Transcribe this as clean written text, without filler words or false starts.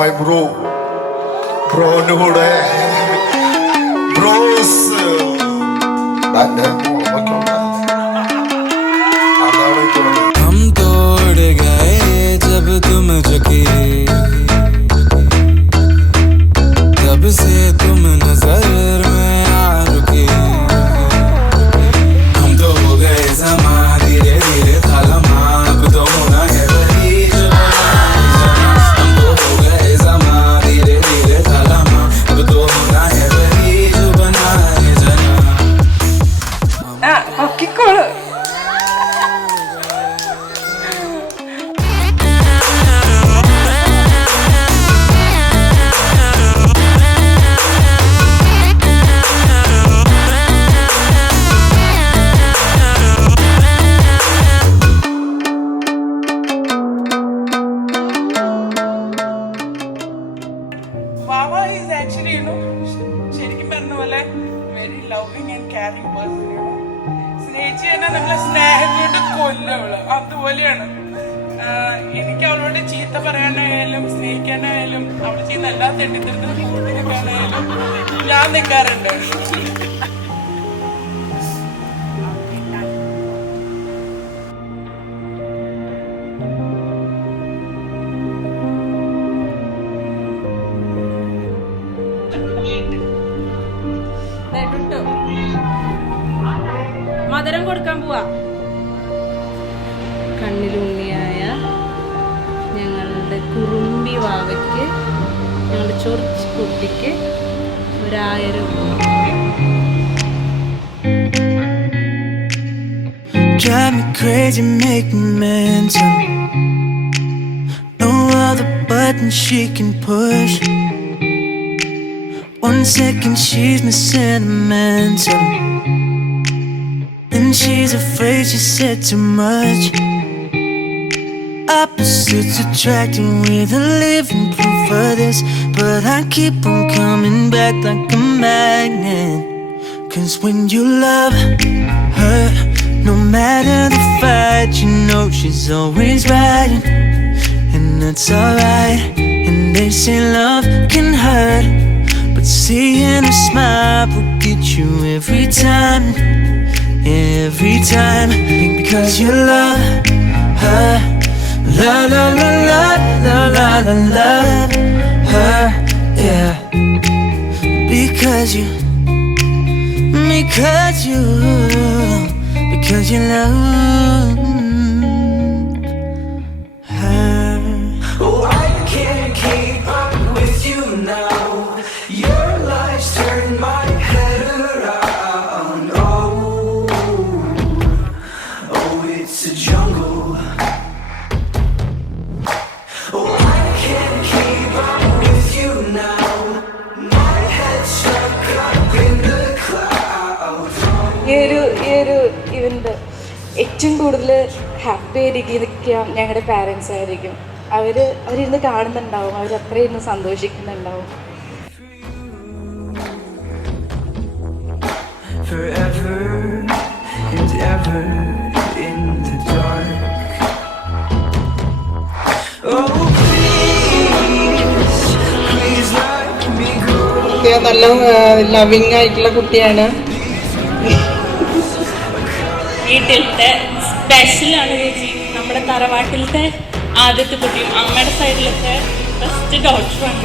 my ബ്രോനൂടെ ബ്രോസ് हम तोड़ गए जब तुम झुकी, तब से तुम नजर में आ रुकी। हम तो हो गए समा धीरे धीरे था लम्हा, अब तो होना है वही जो हम तो हो गए समा धीरे धीरे था लम्हा, अब तो होना है वही जो बनाए जना। നോക്കിക്കോളൂ. Wawa is actually, ശരിക്കും പറഞ്ഞ പോലെ very loving and caring person. സ്നേഹിച്ച് തന്നെ നമ്മളെ സ്നേഹം കൊണ്ട് കൊല്ലവള് അതുപോലെയാണ്. എനിക്ക് അവളോട് ചീത്ത പറയാനായാലും സ്നേഹിക്കാനായാലും അവൾ ചെയ്യുന്ന എല്ലാ തെണ്ടിത്തരത്തിനും കൂട്ടിനിൽക്കാനായാലും ഞാൻ നിൽക്കാറുണ്ട്. മധുരം കൊടുക്കാൻ പോവാ. കണ്ണിലുണ്ണിയായ ഞങ്ങളുടെ കുറുമ്പി വാവയ്ക്ക്, ഞങ്ങളുടെ ചൊറിച്ച് കുട്ടിക്ക് 1000. Drive me crazy, make me mental. No other button she can push. 1 second she's my sentimental, and she's afraid she said too much. Opposites attracting, with a living proof for this, but I keep on coming back like a magnet. 'Cause when you love her, no matter the fight, you know she's always right, and that's alright. And they say love can hurt, but seeing her smile will get you every time. Every time, because you love her, la la la la la la la love her, yeah. Because you love her. Oh, I can't keep up with you now. Your life's turned my head around. It's a jungle. Oh, I can't keep up with you now. My head's stuck up in the clouds. ഈ ഒരു ഇവന്റ് ഏറ്റവും കൂടുതൽ ഹാപ്പി ആയിരിക്കുക ഞങ്ങളുടെ പാരൻസ് ആയിരിക്കും. അവരിരുന്ന് കാണുന്നുണ്ടാവും, അവർ അത്രയിരുന്ന് സന്തോഷിക്കുന്നുണ്ടാവും. Forever and ever in the dark. Oh, please let me go. നല്ല ലവിങ് ആയിട്ടുള്ള കുട്ടിയാണ്. വീട്ടിലത്തെ സ്പെഷ്യലാണ് ചേച്ചി. നമ്മുടെ തറവാട്ടിലത്തെ ആദ്യത്തെ കുട്ടിയും അമ്മയുടെ സൈഡിലത്തെ ഫസ്റ്റ് ഡോക്ടറാണ്.